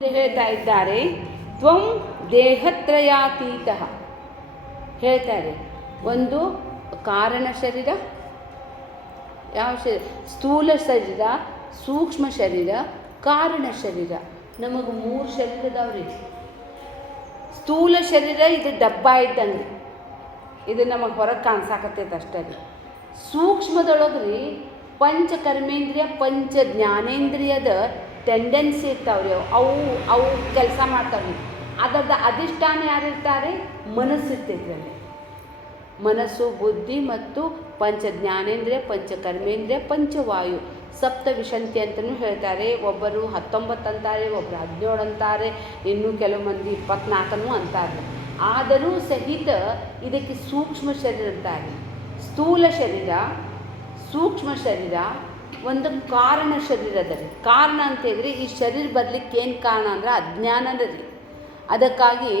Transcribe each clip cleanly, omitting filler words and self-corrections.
ಹೇಳ್ತಾ ಇದ್ದಾರೆ ತ್ವಂ ದೇಹತ್ರಯಾತೀತ ಹೇಳ್ತಾರೆ. ಒಂದು ಕಾರಣ ಶರೀರ, ಯಾವ ಶರೀರ? ಸ್ಥೂಲ ಶರೀರ, ಸೂಕ್ಷ್ಮ ಶರೀರ, ಕಾರಣ ಶರೀರ. ನಮಗೆ 3 ಶರೀರದವ್ರಿ. ಸ್ಥೂಲ ಶರೀರ ಇದು ಡಬ್ಬ ಇದ್ದಂಗೆ, ಇದು ನಮಗೆ ಹೊರಗೆ ಕಾಣಿಸಾಕತ್ತೈತೆ ಅಷ್ಟೇ ರೀ. ಸೂಕ್ಷ್ಮದೊಳಗ್ರಿ ಪಂಚಕರ್ಮೇಂದ್ರಿಯ ಪಂಚ ಜ್ಞಾನೇಂದ್ರಿಯದ ಟೆಂಡೆನ್ಸಿ ಇರ್ತಾವ್ರಿ. ಅವು ಕೆಲಸ ಮಾಡ್ತಾವ್ರಿ. ಅದರದ ಅಧಿಷ್ಠಾನ ಯಾರಿರ್ತಾರೆ? ಮನಸ್ಸು ಇರ್ತೈತೆ ಅಲ್ಲಿ. ಮನಸ್ಸು, ಬುದ್ಧಿ ಮತ್ತು ಪಂಚ ಜ್ಞಾನೇಂದ್ರಿಯ, ಪಂಚ ಕರ್ಮೇಂದ್ರಿಯ, ಪಂಚವಾಯು, ಸಪ್ತ ವಿಶಂತಿ ಅಂತಲೂ ಹೇಳ್ತಾರೆ. ಒಬ್ಬರು 19 ಅಂತಾರೆ, ಒಬ್ಬರು 17 ಅಂತಾರೆ, ಇನ್ನೂ ಕೆಲವು ಮಂದಿ 24 ಅಂತಾರೆ. ಆದರೂ ಸಹಿತ ಇದಕ್ಕೆ ಸೂಕ್ಷ್ಮ ಶರೀರ ಅಂತಾರೆ. ಸ್ಥೂಲ ಶರೀರ, ಸೂಕ್ಷ್ಮ ಶರೀರ, ಒಂದು ಕಾರಣ ಶರೀರದ ರೀ. ಕಾರಣ ಅಂತ ಹೇಳಿದ್ರೆ ಈ ಶರೀರ ಬರಲಿಕ್ಕೆ ಏನು ಕಾರಣ ಅಂದ್ರೆ ಅಜ್ಞಾನದ ರೀ. ಅದಕ್ಕಾಗಿ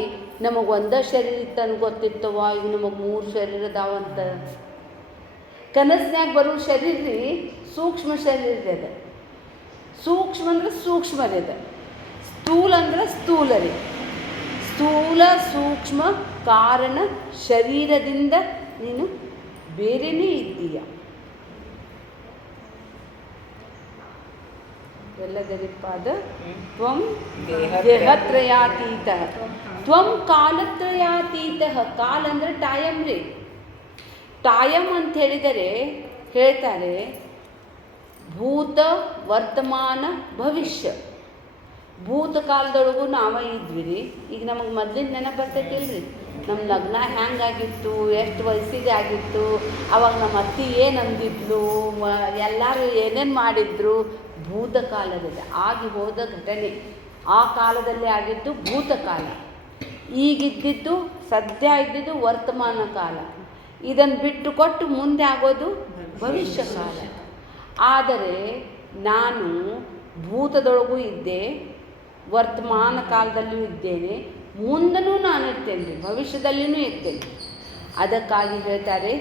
ನಮಗೆ ಒಂದೇ ಶರೀರ ಇತ್ತನ್ನು ಗೊತ್ತಿರ್ತವ, ಈಗ ನಮಗೆ 3 ಶರೀರ ಅದಾವಂತ. ಕನಸಿನಾಗ ಬರೋ ಶರೀರ ರೀ ಸೂಕ್ಷ್ಮ ಶರೀರ ಅದ. ಸೂಕ್ಷ್ಮ ಅಂದ್ರೆ ಸೂಕ್ಷ್ಮ ರೀ ಅದ. ಸ್ಥೂಲ ಅಂದ್ರೆ ಸ್ಥೂಲ ರೀ. ಸ್ಥೂಲ ಸೂಕ್ಷ್ಮ ಕಾರಣ ಶರೀರದಿಂದ ನೀನು ಬೇರೆಯೇ ಇದ್ದೀಯ. ಎಲ್ಲದರಿಪಾದ ತ್ವಂ ದೇಹತ್ರಯಾತೀತ, ತ್ವಂ ಕಾಲತ್ರಯಾತೀತ. ಕಾಲ ಅಂದರೆ ಟೈಮ್ ರೀ. ಟೈಮ್ ಅಂತ ಹೇಳಿದರೆ ಹೇಳ್ತಾರೆ ಭೂತ, ವರ್ತಮಾನ, ಭವಿಷ್ಯ. ಭೂತಕಾಲದೊಳಗೂ ನಾವು ಇದ್ವಿ ರೀ. ಈಗ ನಮಗೆ ಮೊದಲಿನ ನೆನಪು ಬರ್ತೈತಿಲ್ರಿ, ನಮ್ಮ ಲಗ್ನ ಹ್ಯಾಂಗಾಗಿತ್ತು, ಎಷ್ಟು ವಯಸ್ಸಿಗೆ ಆಗಿತ್ತು, ಅವಾಗ ನಮ್ಮ ಅತ್ತಿ ಏನು ಅಂದಿದ್ಲು, ಎಲ್ಲರೂ ಏನೇನು ಮಾಡಿದ್ರು. ಭೂತಕಾಲದಲ್ಲಿ ಆಗಿ ಹೋದ ಘಟನೆ, ಆ ಕಾಲದಲ್ಲಿ ಆಗಿದ್ದು ಭೂತಕಾಲ. ಈಗಿದ್ದಿದ್ದು ಸದ್ಯ ಇದ್ದಿದ್ದು ವರ್ತಮಾನ ಕಾಲ. ಇದನ್ನು ಬಿಟ್ಟು ಕೊಟ್ಟು ಮುಂದೆ ಆಗೋದು ಭವಿಷ್ಯ ಕಾಲ. ಆದರೆ ನಾನು ಭೂತದೊಳಗೂ ಇದ್ದೆ, ವರ್ತಮಾನ ಕಾಲದಲ್ಲಿಯೂ ಇದ್ದೇನೆ, ಮುಂದನೂ ನಾನು ಇರ್ತೇನೆ ರೀ, ಭವಿಷ್ಯದಲ್ಲಿಯೂ ಇರ್ತೇನೆ. ಅದಕ್ಕಾಗಿ ಹೇಳ್ತಾರೆ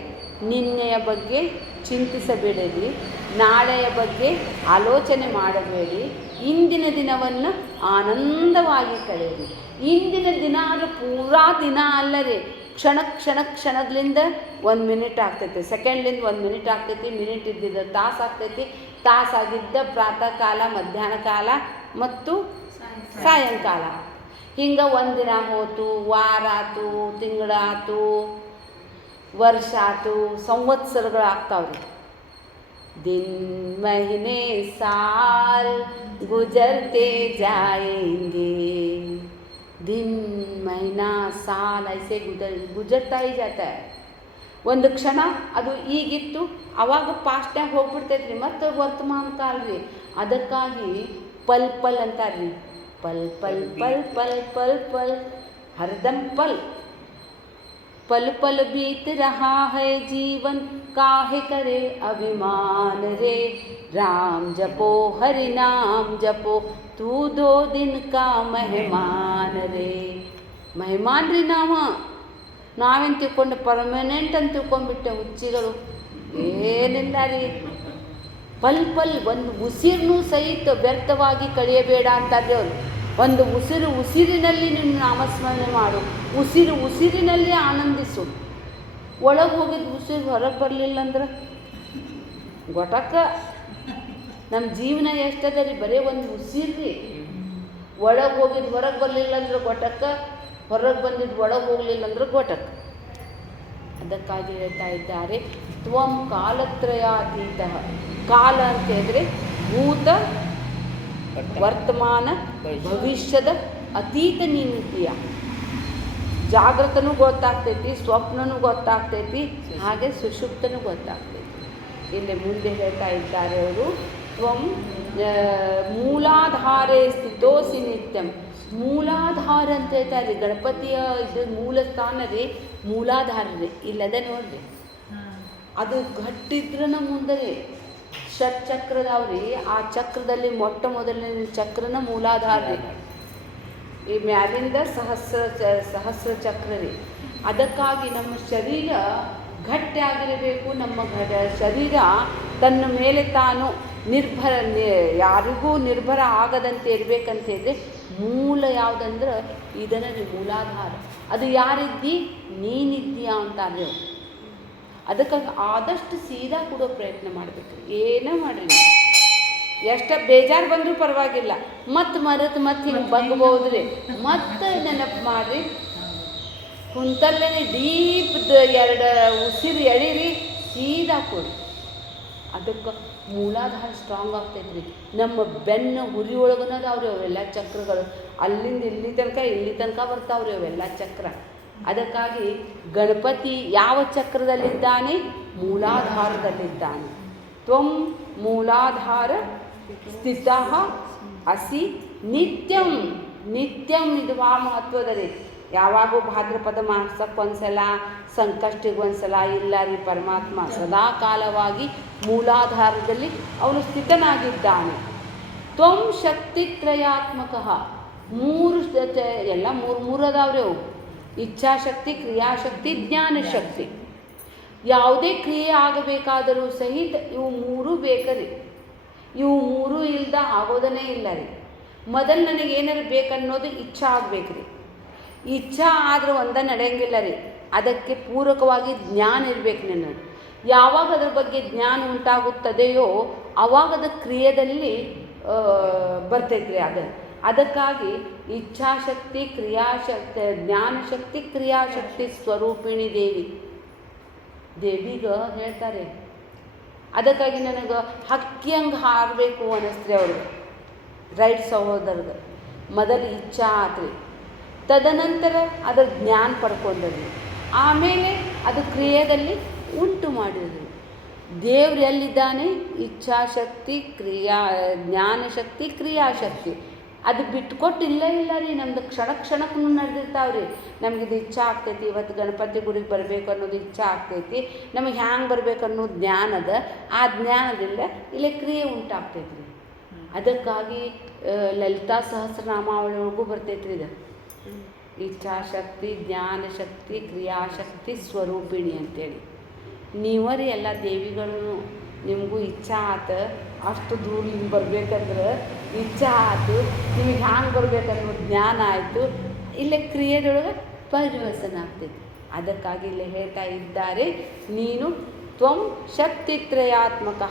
ನಿನ್ನೆಯ ಬಗ್ಗೆ ಚಿಂತಿಸಬೇಡಿರಿ, ನಾಳೆಯ ಬಗ್ಗೆ ಆಲೋಚನೆ ಮಾಡಬೇಡಿ, ಇಂದಿನ ದಿನವನ್ನು ಆನಂದವಾಗಿ ಕಳೆಯಿರಿ. ಇಂದಿನ ದಿನ ಅಂದರೆ ಪೂರಾ ದಿನ ಅಲ್ಲರಿ, ಕ್ಷಣದಿಂದ 1 ಮಿನಿಟ್ ಆಗ್ತೈತಿ, ಸೆಕೆಂಡ್ಲಿಂದ 1 ಮಿನಿಟ್ ಆಗ್ತೈತಿ, ಮಿನಿಟ್ ಇದ್ದಿದ್ದು ತಾಸು ಆಗ್ತೈತಿ, ತಾಸಾಗಿದ್ದ ಪ್ರಾತಃ ಕಾಲ, ಮಧ್ಯಾಹ್ನ ಕಾಲ ಮತ್ತು ಸಾಯಂಕಾಲ. ಹಿಂಗೆ ಒಂದಿನ ಹೋತು, ವಾರ ಆತು, ತಿಂಗಳಾತು, ವರ್ಷ ಆತು, ಸಂವತ್ಸರಗಳು ಆಗ್ತಾವ್ರಿ. दिन महीने साल गुजरते जाएंगे, दिन महीना साल ऐसे गुजरता ही जाता है. ಒಂದು ಕ್ಷಣ ಅದು ಈಗಿತ್ತು, ಅವಾಗ ಪಾಸ್ಟ್ನಾಗ ಹೋಗ್ಬಿಡ್ತೈತೆ ರೀ, ಮತ್ತು ವರ್ತಮಾನ ಕಾಲ ರೀ. ಅದಕ್ಕಾಗಿ ಪಲ್ ಪಲ್ ಅಂತಾರೆ ರೀ. ಪಲ್ ಪಲ್ ಪಲ್ ಪಲ್ ಪಲ್ ಪಲ್ ಹರದಂ ಪಲ್ पल पल बीत रहा है जीवन, काहे करे अभिमान रे. राम जपो हरि नाम जपो, तू 2 दिन का मेहमान रे. ಮೆಹಮಾನ್ ರೀ ನಾವೇನು ತಿಳ್ಕೊಂಡು ಪರ್ಮನೆಂಟ್ ಅಂತ ತಿಳ್ಕೊಂಡ್ಬಿಟ್ಟೆ ಹುಚ್ಚಿಗಳು. ಏನಿಲ್ಲ ರೀ. ಪಲ್ ಪಲ್ ಒಂದು ಉಸಿರನ್ನೂ ಸಹಿತ ವ್ಯರ್ಥವಾಗಿ ಕಳೆಯಬೇಡ ಅಂತಾರೆ ಅವರು. ಒಂದು ಉಸಿರಿನಲ್ಲಿ ನೀನು ನಾಮಸ್ಮರಣೆ ಮಾಡು, ಉಸಿರಿನಲ್ಲಿ ಆನಂದಿಸು. ಒಳಗೆ ಹೋಗಿದ್ದು ಉಸಿರು ಹೊರಗೆ ಬರಲಿಲ್ಲ ಅಂದ್ರೆ ಗೊಟಕ್ಕ. ನಮ್ಮ ಜೀವನ ಎಷ್ಟದ ರೀ, ಬರೀ ಒಂದು ಉಸಿರು ರೀ. ಒಳಗೆ ಹೋಗಿದ್ದು ಹೊರಗೆ ಬರಲಿಲ್ಲ ಅಂದ್ರೆ ಗೊಟಕ್ಕ, ಹೊರಗೆ ಬಂದಿದ್ದು ಒಳಗೆ ಹೋಗಲಿಲ್ಲ ಅಂದ್ರೆ ಗೊಟಕ್ಕ. ಅದಕ್ಕಾಗಿ ಹೇಳ್ತಾ ಇದ್ದಾರೆ ತ್ವಂ ಕಾಲತ್ರಯಾತೀತ. ಕಾಲ ಅಂತ ಹೇಳಿದ್ರೆ ಭೂತ, ವರ್ತಮಾನ, ಭವಿಷ್ಯದ ಅತೀತ ನೀನಿದ್ದೀಯ. ಜಾಗೃತನೂ ಗೊತ್ತಾಗ್ತೈತಿ, ಸ್ವಪ್ನನೂ ಗೊತ್ತಾಗ್ತೈತಿ, ಹಾಗೆ ಸುಷುಪ್ತನೂ ಗೊತ್ತಾಗ್ತೈತಿ. ಇಲ್ಲಿ ಮುಂದೆ ಹೇಳ್ತಾ ಇದ್ದಾರೆ ಅವರು ತ್ವಂ ಮೂಲಾಧಾರೇ ಸ್ಥಿತೋಸಿ ನಿತ್ಯಂ. ಮೂಲಾಧಾರ ಅಂತ ಹೇಳ್ತಾರೆ. ಗಣಪತಿಯ ಇದು ಮೂಲ ಸ್ಥಾನ ರೀ, ಮೂಲಾಧಾರ ರೀ. ಇಲ್ಲದೆ ನೋಡ್ರಿ, ಅದು ಗಟ್ಟಿದ್ರನ ಮುಂದೆ ಷಟ್ಚಕ್ರದವ್ರಿ. ಆ ಚಕ್ರದಲ್ಲಿ ಮೊಟ್ಟ ಮೊದಲನೇ ಚಕ್ರನ ಮೂಲಾಧಾರ ರೀ. ಈ ಮ್ಯಾಲಿಂದ ಸಹಸ್ರ ಚಕ್ರ ರೀ. ಅದಕ್ಕಾಗಿ ನಮ್ಮ ಶರೀರ ಗಟ್ಟಿಯಾಗಿರಬೇಕು. ನಮ್ಮ ಶರೀರ ತನ್ನ ಮೇಲೆ ತಾನು ಯಾರಿಗೂ ನಿರ್ಭರ ಆಗದಂತೆ ಇರಬೇಕಂತ ಹೇಳಿದ್ರೆ ಮೂಲ ಯಾವುದಂದ್ರೆ ಇದನ್ನ ರೀ ಮೂಲಾಧಾರ. ಅದು ಯಾರಿದ್ದಿ? ನೀನಿದ್ದೀಯಾ ಅಂತಾರೆ ಅವ್ರು. ಅದಕ್ಕಾಗಿ ಆದಷ್ಟು ಸೀದಾ ಕೊಡೋ ಪ್ರಯತ್ನ ಮಾಡಬೇಕು. ಏನೋ ಮಾಡಿರಿ, ಎಷ್ಟು ಬೇಜಾರು ಬಂದರೂ ಪರವಾಗಿಲ್ಲ, ಮತ್ತೆ ಹಿಂಗೆ ಬಗ್ಬೋದ್ರಿ, ಮತ್ತೆ ನೆನಪು ಮಾಡಿರಿ. ಕುಂತಲ್ಲೇ ಡೀಪ್ದು 2 ಉಸಿರು ಎಳೀರಿ, ಸೀದಾ ಕೊಡಿ. ಅದಕ್ಕೆ ಮೂಲಾಧಾರ ಸ್ಟ್ರಾಂಗ್ ಆಗ್ತೈತ್ರಿ. ನಮ್ಮ ಬೆನ್ನು ಹುರಿ ಒಳಗನದಾವ್ರಿ ಅವೆಲ್ಲ ಚಕ್ರಗಳು. ಅಲ್ಲಿಂದ ಇಲ್ಲಿ ತನಕ ಬರ್ತಾವ್ರಿ ಅವೆಲ್ಲ ಚಕ್ರ. ಅದಕ್ಕಾಗಿ ಗಣಪತಿ ಯಾವ ಚಕ್ರದಲ್ಲಿದ್ದಾನೆ? ಮೂಲಾಧಾರದಲ್ಲಿದ್ದಾನೆ. ತ್ವಂ ಮೂಲಾಧಾರ ಸ್ಥಿತಃ ಅಸಿ ನಿತ್ಯಂ. ನಿತ್ಯಂ ಇದು ಭಾಳ ಮಹತ್ವದ ರೀ. ಯಾವಾಗೂ ಭಾದ್ರಪದ ಮಾಸಕ್ಕೆ ಒಂದ್ಸಲ, ಸಂಕಷ್ಟಿಗೆ ಒಂದ್ಸಲ ಇಲ್ಲ ರೀ. ಪರಮಾತ್ಮ ಸದಾ ಕಾಲವಾಗಿ ಮೂಲಾಧಾರದಲ್ಲಿ ಅವನು ಸ್ಥಿತನಾಗಿದ್ದಾನೆ. ತ್ವಂ ಶಕ್ತಿತ್ರಯಾತ್ಮಕ. 3 ಎಲ್ಲ ಮೂರು ಅದಾವ್ರಿ ಅವು. ಇಚ್ಛಾಶಕ್ತಿ, ಕ್ರಿಯಾಶಕ್ತಿ, ಜ್ಞಾನಶಕ್ತಿ. ಯಾವುದೇ ಕ್ರಿಯೆ ಆಗಬೇಕಾದರೂ ಸಹಿತ ಇವು 3 ಬೇಕರಿ. ಇವು 3 ಇಲ್ದ ಆಗೋದನೇ ಇಲ್ಲ ರೀ. ಮೊದಲು ನನಗೆ ಏನಾರು ಬೇಕನ್ನೋದು ಇಚ್ಛಾ ಆಗಬೇಕ್ರಿ. ಇಚ್ಛಾ ಆದರೂ ಒಂದ ನಡೆಯಂಗಿಲ್ಲ ರೀ. ಅದಕ್ಕೆ ಪೂರಕವಾಗಿ ಜ್ಞಾನ ಇರಬೇಕು. ನನಗೆ ಯಾವಾಗ ಅದ್ರ ಬಗ್ಗೆ ಜ್ಞಾನ ಉಂಟಾಗುತ್ತದೆಯೋ ಆವಾಗ ಅದು ಕ್ರಿಯೆಯಲ್ಲಿ ಬರ್ತೈತ್ರಿ. ಅದಕ್ಕಾಗಿ ಇಚ್ಛಾಶಕ್ತಿ, ಕ್ರಿಯಾಶಕ್ತಿ, ಜ್ಞಾನಶಕ್ತಿ, ಕ್ರಿಯಾಶಕ್ತಿ ಸ್ವರೂಪಿಣಿ ದೇವಿಗೆ ಹೇಳ್ತಾರೆ. ಅದಕ್ಕಾಗಿ ನನಗೆ ಹಕ್ಕಿಯಂಗೆ ಹಾರಬೇಕು ಅನ್ನಿಸ್ತ್ರಿ ಅವ್ರಿಗೆ, ರೈಟ್ ಸಹೋದರಗೆ. ಮೊದಲು ಇಚ್ಛಾ ಆತ್ರಿ, ತದನಂತರ ಅದರ ಜ್ಞಾನ ಪಡ್ಕೊಂಡ್ರಿ, ಆಮೇಲೆ ಅದು ಕ್ರಿಯೆಯಲ್ಲಿ ಉಂಟು ಮಾಡಿದ್ರಿ. ದೇವ್ರು ಎಲ್ಲಿದ್ದಾನೆ? ಇಚ್ಛಾಶಕ್ತಿ, ಜ್ಞಾನಶಕ್ತಿ, ಕ್ರಿಯಾಶಕ್ತಿ. ಅದು ಬಿಟ್ಕೊಟ್ಟಿಲ್ಲ ರೀ. ನಮ್ದು ಕ್ಷಣಕ್ಕೂ ನಡೆದಿರ್ತಾವ್ರಿ. ನಮಗಿದು ಇಚ್ಛಾ ಆಗ್ತೈತಿ, ಇವತ್ತು ಗಣಪತಿ ಗುಡಿಗೆ ಬರಬೇಕು ಅನ್ನೋದು ಇಚ್ಛಾ ಆಗ್ತೈತಿ. ನಮಗೆ ಹ್ಯಾಂಗೆ ಬರ್ಬೇಕು ಅನ್ನೋದು ಜ್ಞಾನದ, ಆ ಜ್ಞಾನದಿಂದ ಇಲ್ಲೇ ಕ್ರಿಯೆ ಉಂಟಾಗ್ತೈತ್ರಿ. ಅದಕ್ಕಾಗಿ ಲಲಿತಾ ಸಹಸ್ರನಾಮಾವಳಿಯೊಳಗೂ ಬರ್ತೈತ್ರಿ ಇದು. ಇಚ್ಛಾಶಕ್ತಿ, ಜ್ಞಾನಶಕ್ತಿ, ಕ್ರಿಯಾಶಕ್ತಿ ಸ್ವರೂಪಿಣಿ ಅಂತೇಳಿ. ನೀವರಿ ಎಲ್ಲ ದೇವಿಗಳು. ನಿಮಗೂ ಇಚ್ಛಾ ಆತು, ಅಷ್ಟು ದೂರದಿಂದ ಬರ್ಬೇಕಂದ್ರೆ ಇಚ್ಛಾ ಆಯ್ತು, ನಿಮಗೆ ಹ್ಯಾಂಗೆ ಬರ್ಬೇಕನ್ನೋದು ಜ್ಞಾನ ಆಯಿತು. ಇಲ್ಲೇ ಕ್ರಿಯೆದೊಳಗೆ ಪರಿವರ್ತನೆ ಆಗ್ತೈತಿ. ಅದಕ್ಕಾಗಿ ಇಲ್ಲೇ ಹೇಳ್ತಾ ಇದ್ದಾರೆ, ನೀನು ತ್ವಂ ಶಕ್ತಿತ್ರಯಾತ್ಮಕ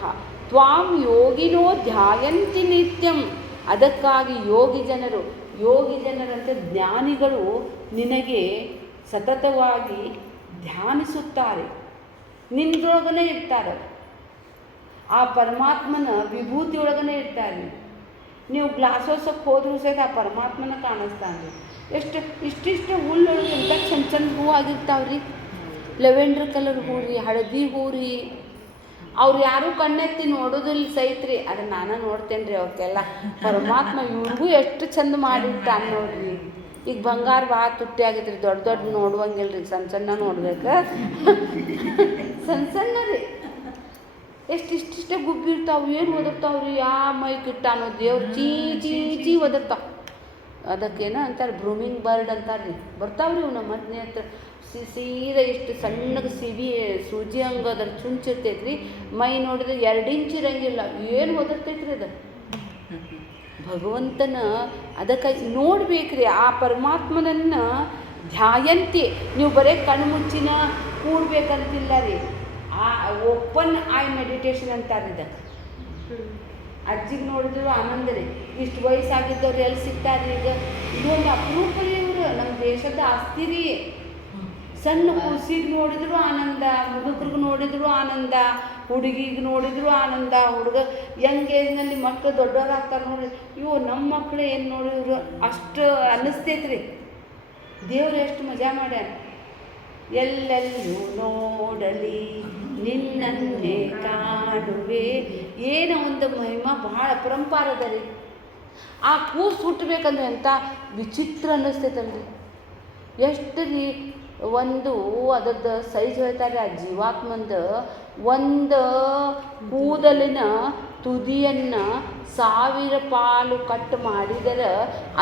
ತ್ವಾಂ ಯೋಗಿನೋ ಧ್ಯಾಯಂತಿ ನಿತ್ಯಂ. ಅದಕ್ಕಾಗಿ ಯೋಗಿ ಜನರಂತೆ ಜ್ಞಾನಿಗಳು ನಿನಗೆ ಸತತವಾಗಿ ಧ್ಯಾನಿಸುತ್ತಾರೆ, ನಿನ್ನೊಳಗನೆ ಇರ್ತಾರೆ. ಆ ಪರಮಾತ್ಮನ ವಿಭೂತಿಯೊಳಗನೆ ಇರ್ತಾರೆ. ನೀವು ಗ್ಲಾಸ್ ಹೊಸಕ್ಕೆ ಹೋದ್ರೂ ಸಹಿತ ಆ ಪರಮಾತ್ಮನ ಕಾಣಿಸ್ತಾನೆ. ಇಷ್ಟಿಷ್ಟು ಹುಲ್ಲೊಳಗೆ ಎಂಥ ಚಂದ ಹೂ ಆಗಿರ್ತಾವ್ರಿ. ಲೆವೆಂಡರ್ ಕಲರ್ ಹೂ ರೀ, ಹಳದಿ ಹೂ ರೀ. ಅವ್ರು ಯಾರೂ ಕಣ್ಣೆತ್ತಿ ನೋಡೋದಿಲ್ಲ ಸಹಿತ್ರಿ. ಅದು ನಾನು ನೋಡ್ತೇನೆ ರೀ. ಅವಕ್ಕೆಲ್ಲ ಪರಮಾತ್ಮ ಇವ್ರಿಗೂ ಎಷ್ಟು ಚಂದ ಮಾಡಿರ್ತಾನೆ ನೋಡ್ರಿ. ಈಗ ಬಂಗಾರ ಭಾಳ ತುಟ್ಟಿ ಆಗೈತ್ರಿ, ದೊಡ್ಡ ನೋಡುವಂಗಿಲ್ಲ ರೀ, ಸಣ್ಣ ನೋಡ್ಬೇಕು. ಸಣ್ಣ ರೀ, ಇಷ್ಟಿಷ್ಟೇ ಗುಬ್ಬಿರ್ತಾವೆ. ಏನು ಒದರ್ತಾವ್ರಿ? ಮೈಕಿಟ್ಟಾನೋ ದೇವ್ರು ಚೀ ಒದರ್ತಾವ. ಅದಕ್ಕೇನೋ ಅಂತಾರೆ ಬ್ರೂಮಿಂಗ್ ಬರ್ಡ್ ಅಂತಾರೆ ರೀ. ಬರ್ತಾವ್ರಿ ಇವು ನಮ್ಮ ಮನೆ ಹತ್ರ. ಸೀದಾ ಇಷ್ಟು ಸಣ್ಣಗೆ ಸೂಜಿ ಹಂಗೆ ಅದ್ರ ಚುಂಚಿರ್ತೈತ್ರಿ. ಮೈ ನೋಡಿದ್ರೆ 2 ಇಂಚ್ ಇರಂಗಿಲ್ಲ. ಏನು ಒದರ್ತೈತ್ರಿ ಅದು ಭಗವಂತನ. ಅದಕ್ಕಾಗಿ ನೋಡ್ಬೇಕ್ರಿ ಆ ಪರಮಾತ್ಮನನ್ನು ಧ್ಯಾಯಂತಿ. ನೀವು ಬರೀ ಕಣ್ಣು ಮುಚ್ಚಿನ ಕೂಡ್ಬೇಕಂತಿಲ್ಲ ರೀ. ಆ ಓಪನ್ ಐ ಮೆಡಿಟೇಷನ್ ಅಂತಾರೆ ಇದಕ್ಕೆ. ಅಜ್ಜಿಗೆ ನೋಡಿದ್ರು ಆನಂದ ರೀ. ಇಷ್ಟು ವಯಸ್ಸಾಗಿದ್ದವ್ರು ಎಲ್ಲಿ ಸಿಗ್ತಾರೆ ಈಗ? ಇದೊಂದು ಅಪರೂಪ ರೀ. ಇವರು ನಮ್ಮ ದೇಶದ ಆಸ್ತಿ ರೀ. ಸಣ್ಣ ಕೂಸಿಗೆ ನೋಡಿದ್ರು ಆನಂದ, ಹುಡುಗರಿಗೆ ನೋಡಿದ್ರು ಆನಂದ, ಹುಡುಗಿಗೆ ನೋಡಿದ್ರು ಆನಂದ. ಹುಡುಗ ಯಂಗ್ ಏಜ್ನಲ್ಲಿ ಮಕ್ಕಳು ದೊಡ್ಡವರಾಗ್ತಾರೆ ನೋಡ್ರಿ. ನಮ್ಮ ಮಕ್ಕಳು ಏನು ನೋಡಿದ್ರು ಅಷ್ಟು ಅನ್ನಿಸ್ತೈತ್ರಿ. ದೇವ್ರು ಎಷ್ಟು ಮಜಾ ಮಾಡ್ಯಾರ. ಎಲ್ಲೆಲ್ಲೂ ನೋಡಲಿ ನಿನ್ನನ್ನೇ ಕಾಣುವೆ. ಏನೋ ಒಂದು ಮಹಿಮಾ ಭಾಳ ಅಪರಂಪಾರದ ರೀ. ಆ ಕೂಸು ಹುಟ್ಟಬೇಕಂದ್ರೆ ಎಂಥ ವಿಚಿತ್ರ ಅನ್ನಿಸ್ತೈತಲ್ರಿ. ಎಷ್ಟು ರೀ ಒಂದು ಅದರದ್ದು ಸೈಜ್ ಹೇಳ್ತಾರೆ. ಆ ಜೀವಾತ್ಮಂದು ಒಂದು ಕೂದಲಿನ ತುದಿಯನ್ನು 1000 ಪಾಲು ಕಟ್ ಮಾಡಿದರೆ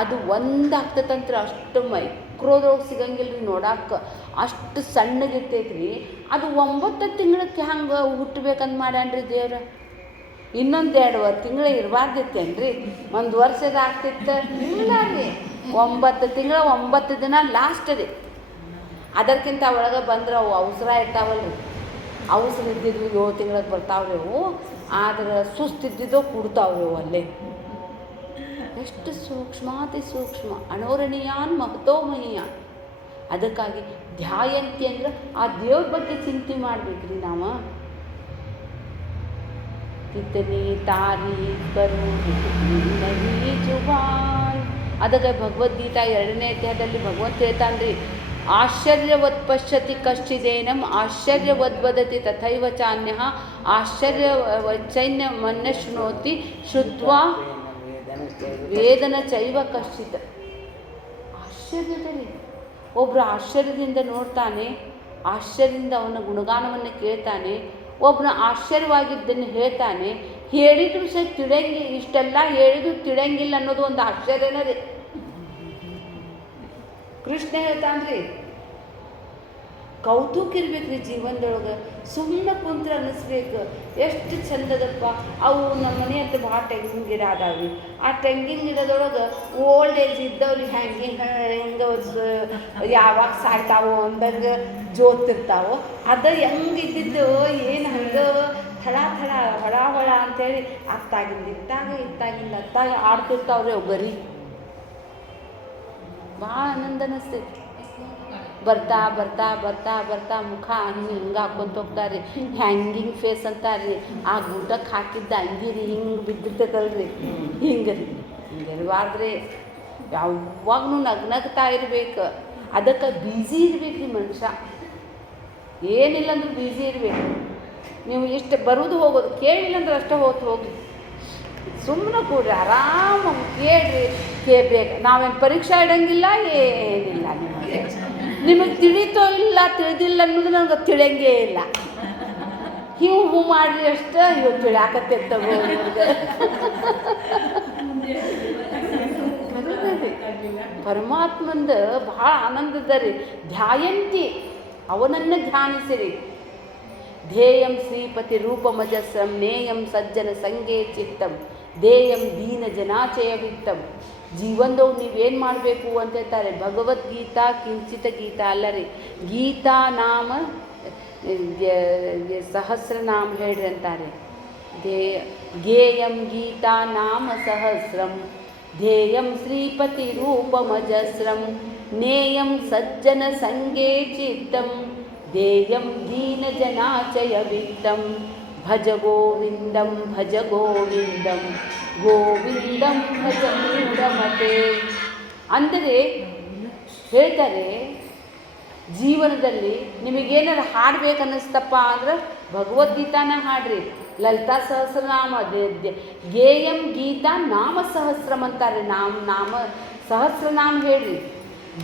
ಅದು ಒಂದಾಗ್ತೈತಂತ್ರ. ಅಷ್ಟು ಮೈಕ್ರೋದೊಳಗೆ ಸಿಗಂಗಿಲ್ಲ ರೀ ನೋಡಕ್ಕೆ. ಅಷ್ಟು ಸಣ್ಣಗಿರ್ತೈತ್ರಿ. ಅದು 9 ತಿಂಗಳಕ್ಕೆ ಹಂಗೆ ಹುಟ್ಟಬೇಕಂತ ಮಾಡ್ಯಾನ್ರಿ ದೇವ್ರ. ಇನ್ನೊಂದು 2 ತಿಂಗಳು ಇರಬಾರ್ದಿತ್ತೇನ್ರಿ? ಒಂದು ವರ್ಷದ ಆಗ್ತಿತ್ತು ಇಲ್ಲ ರೀ. 9 ತಿಂಗಳು 9 ದಿನ ಲಾಸ್ಟ್ ರೀ. ಅದಕ್ಕಿಂತ ಒಳಗೆ ಬಂದ್ರೆ ಅವು ಅವಸರ ಇರ್ತಾವಲ್ರಿ. ಅವಸರ ಇದ್ದಿದ್ವು 7 ತಿಂಗಳಿಗೆ ಬರ್ತಾವ್ರಿ ಅವು. ಆದ್ರೆ ಸುಸ್ತಿದ್ದಿದ್ದೋ ಕೂಡ್ತಾವ್ರಿ ಅವು ಅಲ್ಲೇ. ಎಷ್ಟು ಸೂಕ್ಷ್ಮಾತಿ ಸೂಕ್ಷ್ಮ, ಅಣೋರಣೀಯಾನ್ ಮಹತೋ ಮಹೀಯಾನ್. ಅದಕ್ಕಾಗಿ ಧ್ಯಾಯಂತಿ ಅಂದ್ರೆ ಆ ದೇವ್ರ ಬಗ್ಗೆ ಚಿಂತೆ ಮಾಡ್ಬೇಕ್ರಿ ನಾವು. ಇತನಿ ತಾರೀಫ್ ಕರು ನಹೀ ಜುಬಾನ್. ಅದಕ್ಕೆ ಭಗವದ್ಗೀತಾ 2ನೇ ಅಧ್ಯಾಯದಲ್ಲಿ ಭಗವಂತ ಹೇಳ್ತಾನ್ರಿ, ಆಶ್ಚರ್ಯವತ್ ಪಶ್ಯತಿ ಕಶ್ಚಿದೇನಂ ಆಶ್ಚರ್ಯವದ್ ವದತಿ ತಥೈವ ಚಾನ್ಯಃ ಆಶ್ಚರ್ಯವಚ್ಚೈನ್ಯ ಮನ್ಯ ಶೃಣೋತಿ ಶ್ರುತ್ವಾ ವೇದನ ಚೈವ ಕಶ್ಚಿತ್. ಆಶ್ಚರ್ಯದಲ್ಲಿ ಒಬ್ಬರು ಆಶ್ಚರ್ಯದಿಂದ ನೋಡ್ತಾನೆ, ಆಶ್ಚರ್ಯದಿಂದ ಅವನ ಗುಣಗಾನವನ್ನು ಕೇಳ್ತಾನೆ, ಒಬ್ಬನ ಆಶ್ಚರ್ಯವಾಗಿದ್ದನ್ನು ಹೇಳ್ತಾನೆ. ಹೇಳಿದ್ರು ಸಹ ತಿಳಂಗಿ, ಇಷ್ಟೆಲ್ಲ ಹೇಳಿದ್ರು ತಿಳಂಗಿಲ್ಲ ಅನ್ನೋದು ಒಂದು ಆಶ್ಚರ್ಯನೇ ರೀ. ಕೃಷ್ಣ ಹೇಳ್ತಾನ್ರಿ, ಕೌತುಕ ಇರ್ಬೇಕ್ರಿ ಜೀವನದೊಳಗೆ. ಸುಮ್ಮನೆ ಕುಂತ್ರೆ ಅನ್ನಿಸ್ಬೇಕು ಎಷ್ಟು ಚಂದದಪ್ಪ. ಅವು ನಮ್ಮ ಮನೆ ಅಂತ ಭಾಳ ತೆಂಗಿನ ಗಿಡ ಅದಾವ್ರಿ. ಆ ತೆಂಗಿನ ಗಿಡದೊಳಗೆ ಓಲ್ಡ್ ಏಜ್ ಇದ್ದವ್ರಿಗೆ ಹೆಂಗೆ ಯಾವಾಗ ಸಾಯ್ತಾವೋ ಅಂದಂಗೆ ಜೋತಿರ್ತಾವೋ. ಅದು ಹೆಂಗಿದ್ದಿದ್ದು ಏನು ಹಂಗೆ ಥಳ ಥಳ ಹೊಳ ಹೊಳ ಅಂಥೇಳಿ ಅತ್ತಾಗಿಂದ ಇತ್ತಾಗಿಂದ ಅತ್ತಾಗ ಆಡ್ತಿರ್ತಾವ್ರಿ ಅವು ಗರಿ. ಭಾಳ ಆನಂದ ಅನ್ನಿಸ್ತೈತಿ. ಬರ್ತಾ ಬರ್ತಾ ಬರ್ತಾ ಬರ್ತಾ ಮುಖ ಹಿಂಗೆ ಹಾಕ್ಕೊಂತ ಹೋಗ್ತಾರೆ. ಹ್ಯಾಂಗಿಂಗ್ ಫೇಸ್ ಅಂತಾರ್ರಿ. ಆ ಗುಡ್ಡಕ್ಕೆ ಹಾಕಿದ್ದ ಅಂಗಿ ರೀ ಹಿಂಗೆ ಬಿದ್ದಿರ್ತೈತಲ್ರಿ, ಹಿಂಗೆ ರೀ. ಹಿಂಗಿರಬಾರ್ದ್ರಿ, ಯಾವಾಗೂ ನಗ್ನಗ್ತಾ ಇರ್ಬೇಕು. ಅದಕ್ಕೆ ಬ್ಯುಸಿ ಇರ್ಬೇಕ್ರಿ ಮನುಷ್ಯ. ಏನಿಲ್ಲ ಅಂದ್ರೆ ಬ್ಯುಸಿ ಇರಬೇಕು. ನೀವು ಇಷ್ಟು ಬರೋದು ಹೋಗೋದು ಕೇಳಿಲ್ಲ ಅಂದ್ರೆ ಅಷ್ಟೇ ಹೋಗಿ ಸುಮ್ಮನೆ ಕೂಡ್ರಿ, ಆರಾಮಾಗಿ ಕೇಳ್ರಿ. ಕೇಳಬೇಕು. ನಾವೇನು ಪರೀಕ್ಷೆ ಇಡಂಗಿಲ್ಲ, ಏನಿಲ್ಲ. ನಿಮಗೆ ತಿಳಿತೋ ಇಲ್ಲ ತಿಳಿದಿಲ್ಲ ಅನ್ನೋದು ನನಗೆ ತಿಳಿಯಂಗೇ ಇಲ್ಲ. ಹ್ಞೂ ಮಾಡ್ರಿ ಅಷ್ಟೇ. ಇವು ತಿಳಿಯಾಕತ್ತಿರ್ತವೆ ಪರಮಾತ್ಮಂದು ಭಾಳ ಆನಂದದ ರೀ. ಧ್ಯಾಯಂತಿ, ಅವನನ್ನು ಧ್ಯಾನಿಸಿರಿ. ಧ್ಯೇಯಂ ಶ್ರೀಪತಿ ರೂಪಮಜಸ್ರಂ ನೇಯಂ ಸಜ್ಜನ ಸಂಗೇ ಚಿತ್ತಂ ಧ್ಯೇಯಂ ದೀನ ಜನಾಚಯ ವಿತ್ತಂ. ಜೀವನದವ್ರು ನೀವೇನು ಮಾಡಬೇಕು ಅಂತ ಹೇಳ್ತಾರೆ. ಭಗವದ್ಗೀತಾ ಕಿಂಚಿತ ಗೀತಾ ಅಲ್ಲ ರೀ, ಗೀತಾ ನಾಮ ಸಹಸ್ರನಾಮ ಹೇಳ್ರಿ ಅಂತಾರೆ. ಧ್ಯೇಯಂ ಗೀತಾ ನಾಮ ಸಹಸ್ರಂ ಧ್ಯೇಯಂ ಶ್ರೀಪತಿ ರೂಪಮಜಸ್ರಂ ನೇಯಂ ಸಜ್ಜನ ಸಂಗೇ ಚಿತ್ತಂ ಧ್ಯೇಯಂ ದೀನ ಜನಾಚಯ ವಿತ್ತಂ ಭಜ ಗೋವಿಂದಂ ಭಜ ಗೋವಿಂದಂ ಗೋವಿಂದಂ ಭಜ ಮೂಢಮತೆ. ಅಂದರೆ ಹೇಳ್ತಾರೆ, ಜೀವನದಲ್ಲಿ ನಿಮಗೇನಾರು ಹಾಡಬೇಕನ್ನಿಸ್ತಪ್ಪ ಅಂದ್ರೆ ಭಗವದ್ಗೀತಾನ ಹಾಡ್ರಿ. ಲಲಿತಾ ಸಹಸ್ರನಾಮ ಗೇಯಂ ಗೀತಾ ನಾಮ ಸಹಸ್ರಂ ಅಂತಾರೆ. ನಾಮ ಸಹಸ್ರನಾಮ ಹೇಳ್ರಿ.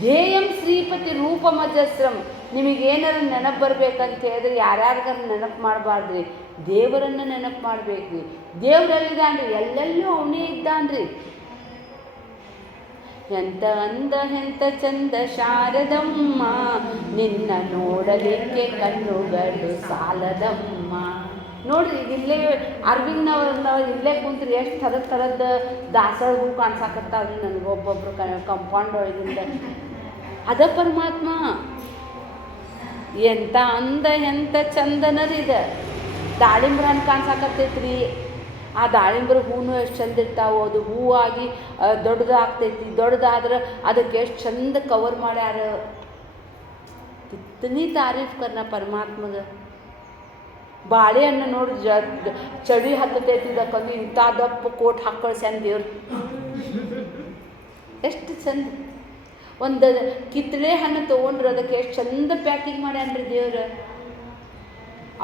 ಧ್ಯೇಯಂ ಶ್ರೀಪತಿ ರೂಪಮಜಸ್ರಂ. ನಿಮಗೇನಾರು ನೆನಪು ಬರ್ಬೇಕಂತ ಹೇಳಿದ್ರೆ ಯಾರ್ಯಾರಿಗಾರ ನೆನಪು ಮಾಡಬಾರ್ದ್ರಿ, ದೇವರನ್ನು ನೆನಪು ಮಾಡ್ಬೇಕ್ರಿ. ದೇವರಲ್ಲಿದ್ದಾನ್ರಿ, ಎಲ್ಲೆಲ್ಲೂ ಅವನೇ ಇದ್ದಾನ್ರಿ. ಎಂತ ಅಂದ ಎಂತ ಚಂದ ಶಾರದಮ್ಮ ನಿನ್ನ ನೋಡಲಿಕ್ಕೆ ಕಣ್ಣುಗಳು ಸಾಲದಮ್ಮ. ನೋಡ್ರಿ, ಇಲ್ಲೇ ಅರವಿಂದ್ನವ್ರನ್ನ ಇಲ್ಲೇ ಕುಂತ್ರಿ ಎಷ್ಟು ಥರದ ದಾಸರ ಹೂ ಕಾಣ್ಸಾಕತ್ತಾವ್ರಿ ನನಗೆ. ಒಬ್ಬೊಬ್ರು ಕಂಪೌಂಡ್ ಒಳಗಿಂದ ಅದ ಪರಮಾತ್ಮ. ಎಂಥ ಅಂದ ಎಂಥ ಚಂದನರಿದೆ. ದಾಳಿಂಬ್ರ ಹಣ್ಣು ಕಾಣ್ಸಾಕತ್ತೈತ್ರಿ. ಆ ದಾಳಿಂಬ್ರ ಹೂನು ಎಷ್ಟು ಚಂದ ಇರ್ತಾವೋ. ಅದು ಹೂವಾಗಿ ದೊಡ್ಡದಾಗ್ತೈತಿ. ದೊಡ್ಡದಾದ್ರೆ ಅದಕ್ಕೆ ಎಷ್ಟು ಚಂದ ಕವರ್ ಮಾಡ್ಯಾರ. ಇತ್ತನಿ ತಾರೀಫ್ ಕರ್ನ ಪರಮಾತ್ಮಗೆ. ಬಾಳೆಹಣ್ಣು ನೋಡಿ ಚಳಿ ಹತ್ತತೈತಿ. ಇದಕ್ಕಂದು ಇಂಥ ದಪ್ಪ ಕೋಟ್ ಹಾಕಳ್ಸ್ಯಾನ ದೇವ್ರು. ಎಷ್ಟು ಚಂದ. ಒಂದು ಕಿತ್ತಳೆ ಹಣ್ಣು ತೊಗೊಂಡ್ರೆ ಅದಕ್ಕೆ ಎಷ್ಟು ಚಂದ ಪ್ಯಾಕಿಂಗ್ ಮಾಡ್ಯಾನ್ರಿ ದೇವ್ರು.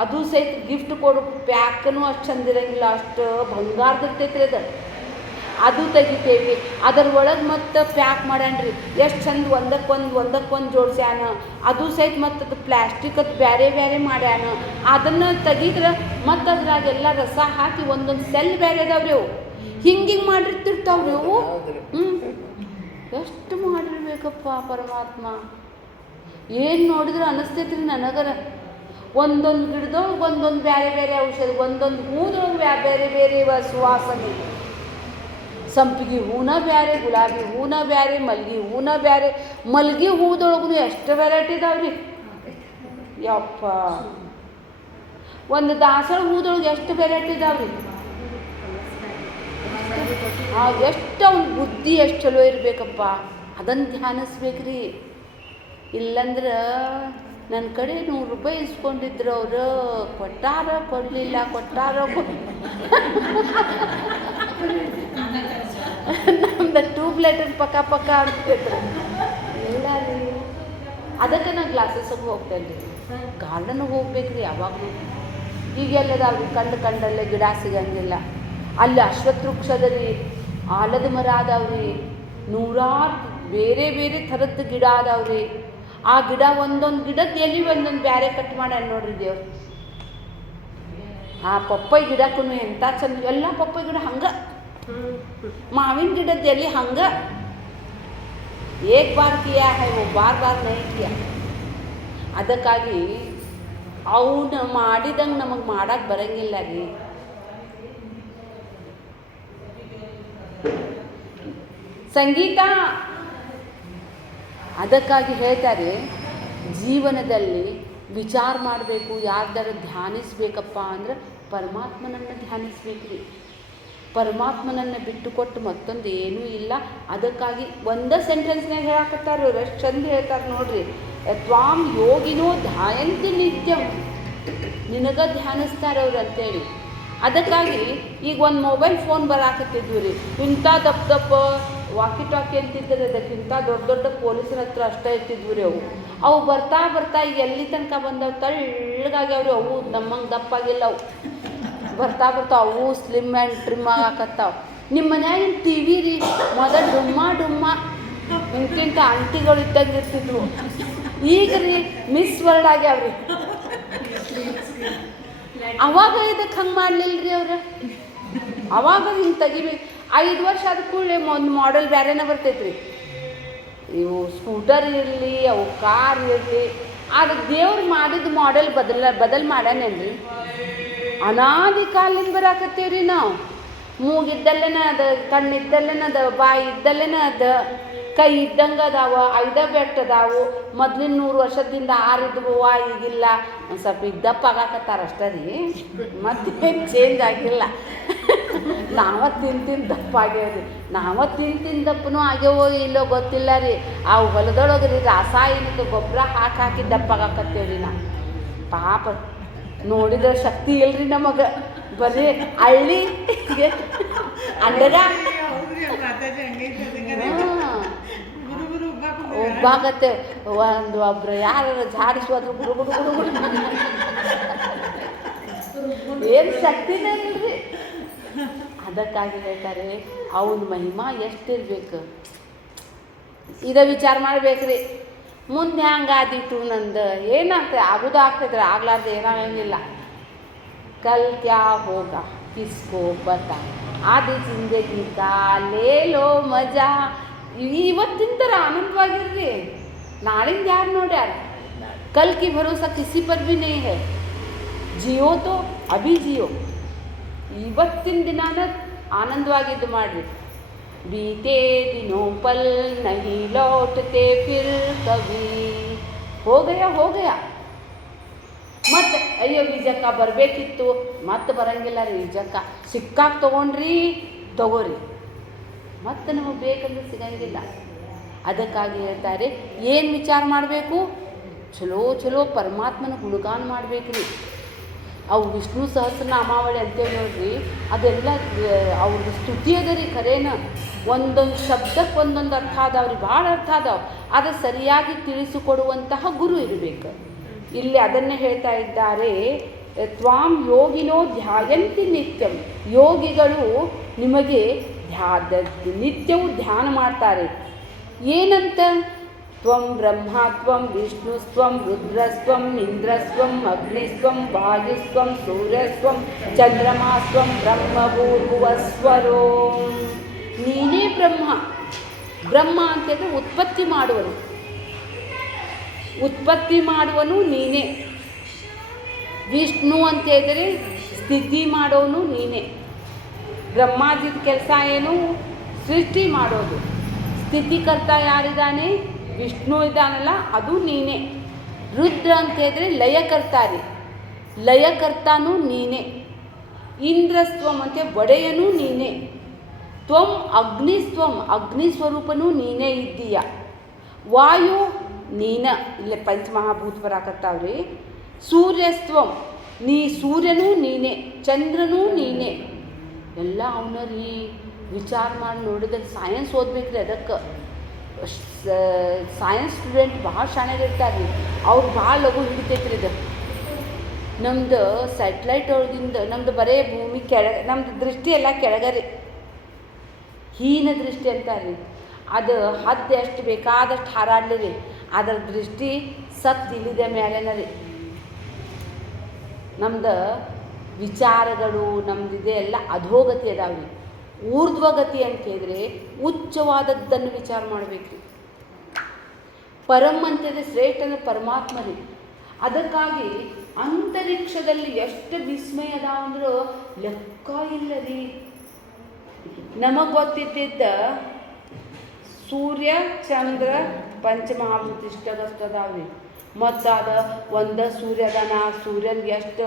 ಅದು ಸಹಿತ ಗಿಫ್ಟ್ ಕೊಡು ಪ್ಯಾಕನು ಅಷ್ಟು ಚಂದ ಇರೋಂಗಿಲ್ಲ, ಅಷ್ಟು ಬಂಗಾರದಿರ್ತೈತ್ರಿ ಅದು. ಅದು ತೆಗಿತೇವಿ, ಅದರ ಒಳಗೆ ಮತ್ತೆ ಪ್ಯಾಕ್ ಮಾಡ್ಯಾನ್ರಿ. ಎಷ್ಟು ಚಂದ ಒಂದಕ್ಕೊಂದು ಜೋಡ್ಸ್ಯಾನ. ಅದು ಸಹಿತ ಮತ್ತು ಅದು ಪ್ಲ್ಯಾಸ್ಟಿಕ್ ಅದು ಬೇರೆ ಬೇರೆ ಮಾಡ್ಯಾನ. ಅದನ್ನು ತೆಗಿದ್ರೆ ಮತ್ತು ಅದ್ರಾಗೆಲ್ಲ ರಸ ಹಾಕಿ ಒಂದೊಂದು ಸೆಲ್ ಬೇರೆ ಅದಾವ್ರಿ ಅವು. ಹಿಂಗೆ ಮಾಡಿರ್ತಿರ್ತಾವ್ರಿ ಅವು. ಎಷ್ಟು ಮಾಡಿರ್ಬೇಕಪ್ಪ ಪರಮಾತ್ಮ. ಏನು ನೋಡಿದ್ರೆ ಅನ್ನಿಸ್ತೈತ್ರಿ ನನಗರ. ಒಂದೊಂದು ಗಿಡದೊಳಗೆ ಒಂದೊಂದು ಬೇರೆ ಬೇರೆ ಔಷಧ, ಒಂದೊಂದು ಹೂದೊಳಗೆ ಬೇರೆ ಬೇರೆ ಸುವಾಸನೆ. ಸಂಪಿಗೆ ಹೂನ ಬೇರೆ, ಗುಲಾಬಿ ಹೂನ ಬೇರೆ, ಮಲ್ಗೆ ಹೂನ ಬೇರೆ. ಮಲ್ಗೆ ಹೂದೊಳಗೂ ಎಷ್ಟು ವೆರೈಟಿ ಇದಾವ್ರಿ ಯಪ್ಪ. ಒಂದು ದಾಸವಾಳ ಹೂದೊಳಗೆ ಎಷ್ಟು ವೆರೈಟಿ ಇದಾವ್ರಿ. ಎಷ್ಟು ಅವ್ನ ಬುದ್ಧಿ ಎಷ್ಟು ಚಲೋ ಇರಬೇಕಪ್ಪ, ಅದನ್ನು ಧ್ಯಾನಿಸ್ಬೇಕ್ರಿ. ಇಲ್ಲಂದ್ರೆ ನನ್ನ ಕಡೆ 100 ರೂಪಾಯಿ ಇಸ್ಕೊಂಡಿದ್ರು ಅವರು, ಕೊಟ್ಟಾರ ಕೊಡಲಿಲ್ಲ, ಕೊಟ್ಟಾರ ನಮ್ದು ಟ್ಯೂಬ್ಲೈಟರ್ ಪಕ್ಕ ಪಕ್ಕ ಆಗ್ತಿದ್ರು. ಇಲ್ಲ ರೀ, ಅದಕ್ಕೆ ನಾನು ಕ್ಲಾಸಸ್ಸಿಗೆ ಹೋಗ್ತೇನೆ ರೀ, ಗಾರ್ಡನ್ಗೆ ಹೋಗ್ಬೇಕ್ರಿ ಯಾವಾಗಲೂ. ಈಗೆಲ್ಲದಾವ್ರಿ ಕಂಡಲ್ಲೇ ಗಿಡ ಸಿಗಂಗಿಲ್ಲ. ಅಲ್ಲಿ ಅಶ್ವತ್ಥ ವೃಕ್ಷದ ರೀ, ಆಲದ ಮರ ಅದಾವ್ರಿ, 100 ಬೇರೆ ಬೇರೆ ಥರದ್ದು ಗಿಡ ಅದಾವ್ರಿ. ಆ ಗಿಡ ಒಂದೊಂದು ಗಿಡದ ಎಲ್ಲಿ ಒಂದೊಂದು ಬ್ಯಾರೆ ಕಟ್ ಮಾಡ್ಯಾರ ನೋಡ್ರಿ ದೇವ್ರು. ಆ ಪಪ್ಪಾಯಿ ಗಿಡಕ್ಕೂ ಎಂಥ ಚಂದ, ಎಲ್ಲ ಪಪ್ಪಾಯಿ ಗಿಡ ಹಂಗೆ, ಮಾವಿನ ಗಿಡದ ಎಲ್ಲಿ ಹಂಗೆ. ಏಕ್ ಬಾರ್ ಕಿಯಾ ಹೈ ವೋ ಬಾರ್ ಬಾರ್ ನೈ ಕಿಯಾ. ಅದಕ್ಕಾಗಿ ಅವನು ಮಾಡಿದಂಗೆ ನಮಗೆ ಮಾಡಕ್ಕೆ ಬರಂಗಿಲ್ಲ ರೀ. ಸಂಗೀತ ಅದಕ್ಕಾಗಿ ಹೇಳ್ತಾರೆ, ಜೀವನದಲ್ಲಿ ವಿಚಾರ ಮಾಡಬೇಕು, ಯಾರ್ದಾರ ಧ್ಯಾನಿಸ್ಬೇಕಪ್ಪ ಅಂದ್ರೆ ಪರಮಾತ್ಮನನ್ನು ಧ್ಯಾನಿಸ್ಬೇಕ್ರಿ. ಪರಮಾತ್ಮನನ್ನು ಬಿಟ್ಟು ಕೊಟ್ಟು ಮತ್ತೊಂದು ಏನೂ ಇಲ್ಲ. ಅದಕ್ಕಾಗಿ ಒಂದೇ ಸೆಂಟೆನ್ಸ್ನಾಗ ಹೇಳಕತ್ತಾರೆ ಅವ್ರು, ಎಷ್ಟು ಚಂದ ಹೇಳ್ತಾರೆ ನೋಡ್ರಿ. ತ್ವಾಂ ಯೋಗಿನೋ ಧ್ಯಾಯಂತಿ ನಿತ್ಯಂ, ನಿನಗ ಧ್ಯಾನಿಸ್ತಾರೆ ಅವ್ರು ಅಂತೇಳಿ. ಅದಕ್ಕಾಗಿ ಈಗ ಒಂದು ಮೊಬೈಲ್ ಫೋನ್ ಬರಾಕತ್ತಿದ್ವಿ ರೀ, ಇಂಥ ದಪ್ಪ ವಾಕಿ ಟಾಕಿ ಅಂತಿದ್ದರೆ ಅದಕ್ಕಿಂತ ದೊಡ್ಡ ಪೊಲೀಸರ ಹತ್ರ ಅಷ್ಟೇ ಇರ್ತಿದ್ವಿ ರೀ. ಅವು ಬರ್ತಾ ಈಗ ಎಲ್ಲಿ ತನಕ ಬಂದವು, ತಳ್ಳಗಾಗ್ಯಾವ್ರಿ. ಅವು ನಮ್ಮಂಗೆ ದಪ್ಪಾಗಿಲ್ಲ, ಅವು ಬರ್ತಾ ಅವು ಸ್ಲಿಮ್ ಆ್ಯಂಡ್ ಟ್ರಿಮ್ ಆಗಾಕತ್ತಾವ. ನಿಮ್ಮ ಮನ್ಯಾಗಿನ ಟಿ ವಿ ರೀ ಮೊದಲು ಡುಮ್ಮ ಇಂತಿಂಥ ಆಂಟಿಗಳು ಇದ್ದಂಗೆ ಇರ್ತಿದ್ವು. ಈಗ ರೀ ಮಿಸ್ ವರ್ಲ್ಡ್ ಆಗ್ಯಾವ್ರಿ. ಅವಾಗ ಇದಕ್ಕೆ ಹಂಗೆ ಮಾಡಲಿಲ್ಲ ರೀ ಅವ್ರು. ಅವಾಗ ಹಿಂಗೆ ತೆಗಿಬೇಕು. 5 ವರ್ಷ ಆದ ಕೂಡಲೇ ಒಂದು ಮಾಡೆಲ್ ಬೇರೆನೇ ಬರ್ತೈತ್ರಿ. ಇವು ಸ್ಕೂಟರ್ ಇರಲಿ, ಅವು ಕಾರ್ ಇರಲಿ, ಆದ್ರೆ ದೇವ್ರು ಮಾಡಿದ ಮಾಡೆಲ್ ಬದಲು ಮಾಡ್ಯಾನೇನ್ರಿ. ಅನಾದಿ ಕಾಲಿಂದ ಬರಾಕತ್ತೀವ್ರಿ ನಾವು. ಮೂಗಿದ್ದಲ್ಲೇನ ಅದ, ಕಣ್ಣಿದ್ದಲ್ಲೇನ ಅದ, ಬಾಯಿ ಇದ್ದಲ್ಲೇನ ಅದ, ಕೈ ಇದ್ದಂಗೆ ಅದಾವ, 5 ಬೆಟ್ಟ ಅದಾವು. ಮೊದಲಿನ 100 ವರ್ಷದಿಂದ 6 ಇದ್ವು, ಈಗಿಲ್ಲ. ಒಂದು ಸ್ವಲ್ಪ ಇದ್ದಪ್ಪ ಆಗಾಕತ್ತಾರ ಅಷ್ಟೇ ರೀ, ಮತ್ತೇನು ಚೇಂಜ್ ಆಗಿಲ್ಲ. ನಾವ ತಿಂದು ದಪ್ಪ ಆಗ್ಯಾವ್ರಿ. ನಾವ ತಿಂದು ದಪ್ಪನೂ ಆಗ್ಯವೋ ಇಲ್ಲೋ ಗೊತ್ತಿಲ್ಲ ರೀ. ಆ ಹೊಲದೊಳಗೆ ರೀ ರಾಸಾಯನಿಕ ಗೊಬ್ಬರ ಹಾಕಿ ದಪ್ಪ ಆಗಾಕತ್ತೇವ್ರಿ ನಾವು. ಪಾಪ ನೋಡಿದ್ರೆ ಶಕ್ತಿ ಇಲ್ರಿ ನಮಗೆ, ಬರೀ ಹಳ್ಳಿ ಅಂಡಗ ಒಬ್ಬಾಗತ್ತೆ. ಒಬ್ರು ಯಾರು ಜಾಡಿಸೋದ್ರು ಗುಡು ಏನು ಶಕ್ತಿನೇ ಇಲ್ರಿ. ಅದಕ್ಕಾಗಿ ಹೇಳ್ತಾರೆ ಅವನ ಮಹಿಮಾ ಎಷ್ಟಿರ್ಬೇಕು, ಇದ ವಿಚಾರ ಮಾಡ್ಬೇಕ್ರಿ. ಮುಂದೆ ಹ್ಯಾಂಗಾದಿತ್ತು ನಂದು ಏನಾಗ್ತದೆ, ಆಗೋದು ಆಗ್ತೈತ್ರಿ, ಆಗ್ಲಾರ್ದು ಏನಾಗಂಗಿಲ್ಲ. ಕಲ್ ಕ್ಯಾ ಹೋಗ ಕಿಸ್ಕೋ ಬತಾ, ಆದಿ ಜಿಂದಗಿ ಕಾ ಲೇ ಲೋ ಮಜಾ. ಇವತ್ತಿನ ಥರ ಆನಂದವಾಗಿರ್ರಿ, ನಾಳಿಂದ ಯಾರು ನೋಡ್ಯಾರ. ಕಲ್ ಕಿ ಭರೋಸಾ ಕಿಸಿ ಪರ್ ಭಿ ನಹೀ ಹೈ. ಜಿಯೋ ತೋ ಅಭಿ ಜಿಯೋ, ಇವತ್ತಿನ ದಿನಾನ ಆನಂದವಾಗಿದ್ದು ಮಾಡಿರಿ. ಬೀತೆ ದಿನೋ ಪಲ್ ನಹಿ ಲೌಟತೆ ಫಿರ್ ಕಭಿ, ಹೋಗಯ ಮತ್ತು ಅಯ್ಯೋ ಬೀಜಕ್ಕ ಬರಬೇಕಿತ್ತು, ಮತ್ತೆ ಬರಂಗಿಲ್ಲ ರೀ. ಬೀಜಕ್ಕ ಸಿಕ್ಕಾಗ ತಗೋರಿ, ಮತ್ತೆ ನಮಗೆ ಬೇಕಂದ್ರೆ ಸಿಗಂಗಿಲ್ಲ. ಅದಕ್ಕಾಗಿ ಹೇಳ್ತಾರೆ ಏನು ವಿಚಾರ ಮಾಡಬೇಕು, ಚಲೋ ಪರಮಾತ್ಮನ ಗುಣಗಾನ ಮಾಡಬೇಕ್ರಿ. ಅವು ವಿಷ್ಣು ಸಹಸ್ರನಾಮಾವಳಿ ಅಂತೇಳಿ ನೋಡ್ರಿ, ಅದೆಲ್ಲ ಅವ್ರದ್ದು ಸ್ತುತಿ ಅದ ರೀ. ಖರೇನ ಒಂದೊಂದು ಶಬ್ದಕ್ಕೆ ಒಂದೊಂದು ಅರ್ಥ ಅದಾವ್ರಿ, ಭಾಳ ಅರ್ಥ ಅದಾವ. ಅದು ಸರಿಯಾಗಿ ತಿಳಿಸಿಕೊಡುವಂತಹ ಗುರು ಇರಬೇಕು. ಇಲ್ಲಿ ಅದನ್ನೇ ಹೇಳ್ತಾ ಇದ್ದಾರೆ, ತ್ವಾಂ ಯೋಗಿನೋ ಧ್ಯಾಯಂತಿ ನಿತ್ಯಂ. ಯೋಗಿಗಳು ನಿಮಗೆ ನಿತ್ಯವೂ ಧ್ಯಾನ ಮಾಡ್ತಾರೆ. ಏನಂತ? ತ್ವಂ ಬ್ರಹ್ಮ ತ್ವಂ ವಿಷ್ಣುಸ್ತ್ವಂ ರುದ್ರಸ್ತ್ವಂ ಇಂದ್ರಸ್ತ್ವಂ ಅಗ್ನಿಸ್ತ್ವಂ ವಾಯುಸ್ತ್ವಂ ಸೂರ್ಯಸ್ತ್ವಂ ಚಂದ್ರಮಾಸ್ತ್ವಂ ಬ್ರಹ್ಮಭೂರ್ಭುವಸ್ವರೋ. ನೀನೇ ಬ್ರಹ್ಮ ಅಂತಂದರೆ ಉತ್ಪತ್ತಿ ಮಾಡುವನು ನೀನೇ. ವಿಷ್ಣು ಅಂತ ಹೇಳಿದರೆ ಸ್ಥಿತಿ ಮಾಡೋನು ನೀನೇ. ಬ್ರಹ್ಮಾಜಿದ ಕೆಲಸ ಏನು? ಸೃಷ್ಟಿ ಮಾಡೋದು. ಸ್ಥಿತಿಕರ್ತ ಯಾರಿದ್ದಾನೆ? ವಿಷ್ಣು ಇದ್ದಾನಲ್ಲ, ಅದು ನೀನೇ. ರುದ್ರ ಅಂತ ಹೇಳಿದ್ರೆ ಲಯಕರ್ತಾರಿ, ಲಯಕರ್ತಾನೂ ನೀನೇ. ಇಂದ್ರಸ್ವಂ ಅಂತ ಒಡೆಯನೂ ನೀನೇ. ತ್ವಂ ಅಗ್ನಿಸ್ತ್ವಂ, ಅಗ್ನಿ ಸ್ವರೂಪನೂ ನೀನೇ ಇದ್ದೀಯ. ವಾಯು ನೀನ, ಇಲ್ಲೇ ಪಂಚಮಹಾಭೂತ ಬರಾಕತ್ತಾವ್ರಿ. ಸೂರ್ಯಸ್ತ್ವಂ, ನೀ ಸೂರ್ಯನೂ ನೀನೇ, ಚಂದ್ರನೂ ನೀನೇ. ಎಲ್ಲ ಅವನ ರೀ ವಿಚಾರ ಮಾಡಿ ನೋಡಿದ್ರೆ ಸೈನ್ಸ್ ಓದ್ಬೇಕ್ರಿ. ಅದಕ್ಕೆ ಸೈನ್ಸ್ ಸ್ಟೂಡೆಂಟ್ ಭಾಳ ಶಾಣೆಗಿರ್ತಾರೆ ರೀ, ಅವ್ರು ಭಾಳ ಲಘು ಹಿಡಿತೈತ್ರಿ ಇದು. ನಮ್ದು ಸ್ಯಾಟಲೈಟ್ ಒಳಗಿಂದ ನಮ್ದು ಬರೇ ಭೂಮಿ ಕೆಳಗೆ, ನಮ್ದು ದೃಷ್ಟಿ ಎಲ್ಲ ಕೆಳಗರಿ, ಹೀನ ದೃಷ್ಟಿ ಅಂತಾರೆ ರೀ. ಅದು ಹದ್ದು ಎಷ್ಟು ಬೇಕಾದಷ್ಟು ಹಾರಾಡಲಿ ರೀ, ಅದರ ದೃಷ್ಟಿ ಇಲ್ಲಿದೆ ಮೇಲೆನ ರೀ. ನಮ್ದು ವಿಚಾರಗಳು ನಮ್ದಿದೆ ಎಲ್ಲ ಅಧೋಗತಿ ಅದಾವ್ರಿ. ಊರ್ಧ್ವಗತಿ ಅಂತ ಹೇಳಿದ್ರೆ ಉಚ್ಚವಾದದ್ದನ್ನು ವಿಚಾರ ಮಾಡಬೇಕ್ರಿ. ಪರಮ್ ಅಂತಂದರೆ ಶ್ರೇಷ್ಠ ಅಂದರೆ ಪರಮಾತ್ಮ ರೀ. ಅದಕ್ಕಾಗಿ ಅಂತರಿಕ್ಷದಲ್ಲಿ ಎಷ್ಟು ವಿಸ್ಮಯ ಅದಾವ ಅಂದ್ರೆ ಲೆಕ್ಕ ಇಲ್ಲ ರೀ. ನಮಗೆ ಗೊತ್ತಿದ್ದ ಸೂರ್ಯ ಚಂದ್ರ ಪಂಚಮಹಾಭೂತ ಇಷ್ಟದಷ್ಟದಾವ್ರಿ. ಮತ್ತು ಅದು ಒಂದು ಸೂರ್ಯದಾನ, ಸೂರ್ಯನ್ಗೆ ಎಷ್ಟು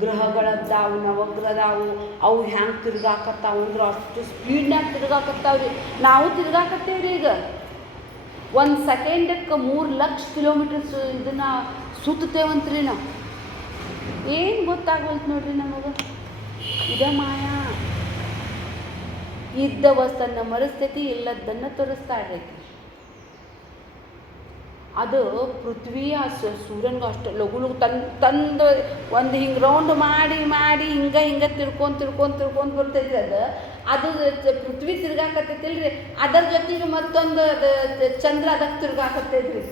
ಗ್ರಹಗಳದ್ದಾವು, ನವಗ್ರಹದಾವು, ಅವು ಹ್ಯಾಂಗೆ ತಿರ್ಗಾಕತ್ತಾವು ಅಂದ್ರೆ ಅಷ್ಟು ಸ್ಪೀಡ್ನಾಗ ತಿರ್ಗಾಕತ್ತಾವ್ರಿ. ನಾವು ತಿರ್ಗಾಕತ್ತೇವ್ರಿ. ಈಗ 1 ಸೆಕೆಂಡಕ್ಕೆ 3 ಲಕ್ಷ ಕಿಲೋಮೀಟರ್ಸ್ ಇದನ್ನು ಸುತ್ತೇವಂತ್ರಿ ನಾವು. ಏನು ಗೊತ್ತಾಗಲ್ತು ನೋಡ್ರಿ ನಮಗೆ. ಇದ ಮಾಯಾ. ಇದ್ದ ವಸ್ತನ್ನು ಮರೆಸ್ತೈತಿ, ಇಲ್ಲದನ್ನು ತೋರಿಸ್ತಾಳ್ರಿ. ಅದು ಪೃಥ್ವಿಯ ಸೂರ್ಯನಿಗೂ ಅಷ್ಟು ಲಘು ಲಘು ತಂದು ಒಂದು ಹಿಂಗೆ ರೌಂಡ್ ಮಾಡಿ ಮಾಡಿ ಹಿಂಗೆ ತಿರ್ಕೊಂಡು ಬರ್ತೈತ್ರಿ. ಅದು ಪೃಥ್ವಿ ತಿರ್ಗಾಕತ್ತೈತಿಲ್ರಿ, ಅದರ ಜೊತೆಗೆ ಮತ್ತೊಂದು ಚಂದ್ರ ಅದಕ್ಕೆ ತಿರ್ಗಾಕತ್ತೈತ್ರಿ.